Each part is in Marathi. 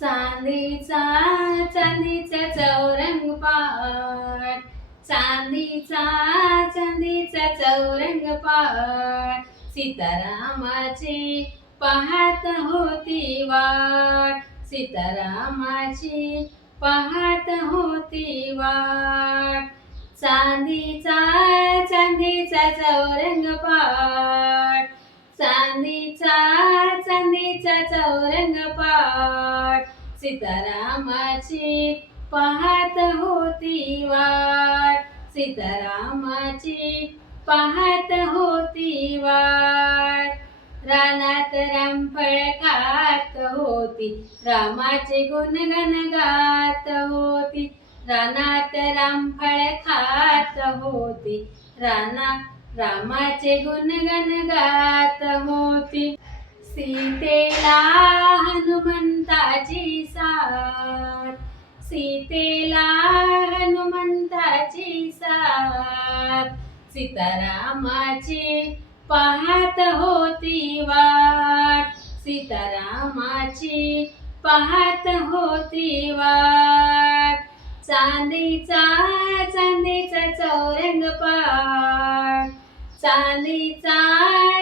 चांदीचा चांदीचा चौरंग पाट, चांदीचा चांदीचा चौरंग पाट, सीतारामाची पाहत होती वाट, सीतारामाची पाहत होती वाट. चांदीचा चांदीचा चौरंग पाट, चांदीचा चांदीचा चौरंग पाट, सीतारामाची पाहत होती वाट, सीतारामाची पाहत होती वाट. रानात रामफळ खात होती, रामाचे गुणगण गात होती, रानात रामफळ खात होती, रामाचे गुणगण गात होती. सीतेला हनुमंताची साथ, सीतेला हनुमंताची साथ, सीतारामाची पाहत होती वाट, सीतारामाची पाहत होती वाट. चांदीचा चांदीचा चौरंग पाट, चांदीचा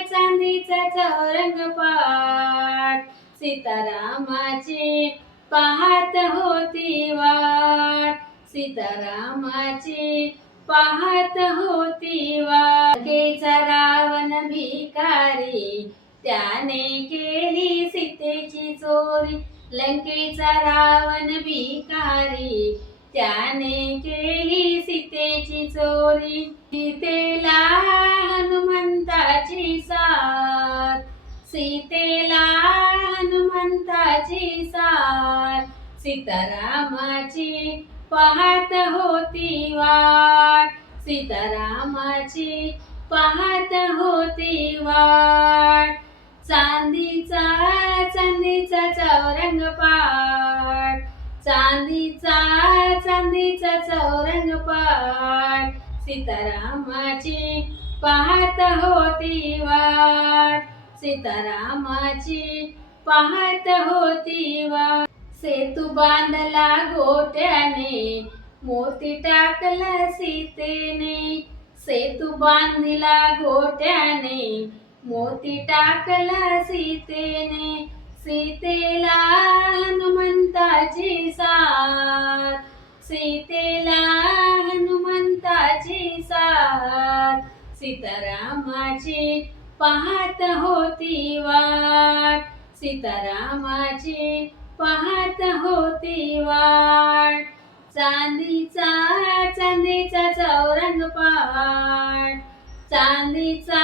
चांदीचा चौरंग पाट, सीतारामाची पाहत होती वाट, सीतारामाची पाहत होती वाट. लंकेचा रावण भिकारी, त्याने केली सीतेची चोरी, लंकेचा रावण भिकारी, त्याने केली सीतेची चोरी. सीतेला हनुमंताची साथ, सीतेला हनुमंताची साथ, सीतारामाची पाहत होती वाट, सीतारामाची पाहत होती वाट. चांदीचा चांदीचा चौरंग पाट, चांदीचा चांदीचा चौरंग पाट, सीतारामाची पाहत होती वाट, सीतारामाची पाहत होती वाट. सेतू बांधला गोट्याने, मोती टाकला सीतेने, सेतू बांधला गोट्याने, मोती टाकला सीतेने, सीतेला हनुमंताची साथ, सीतेला हनुमंताची साथ, सीतारामाची पाहत होती वाट, सीतारामाची पाहत होती वाट. चांदीचा चांदीचा चौरंग पाट, चांदीचा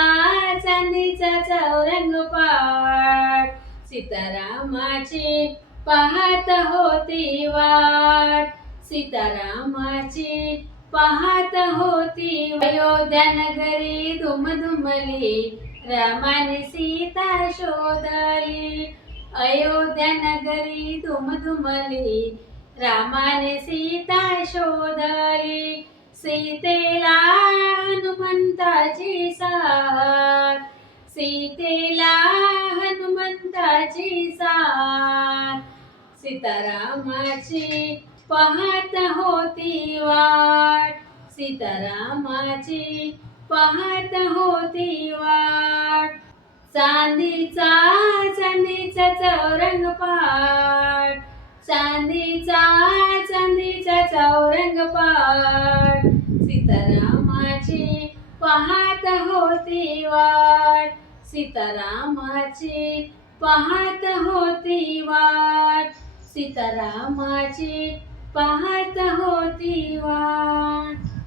चांदीचा चौरंग पाट, सीतारामाची पाहत होती वाट, सीतारामाची पाहत होती. अयोध्या नगरी दुमदुमली, रामाने सीता शोधली, अयोध्या नगरी दुमदुमली, रामाने सीता शोधली. सीतेला हनुमंताची साथ, सीतेला हनुमंताची साथ, सीतारामाची पाहत होती वाट, सीतारामाची पाहत होती वाट. चांदीचा चांदीचा चौरंग पाट, चांदीचा चांदीचा चौरंग पाट, सीतारामाची पाहत होती वाट, सीतारामाची पाहत होती वाट, सीतारामाची पाहत होती वाट.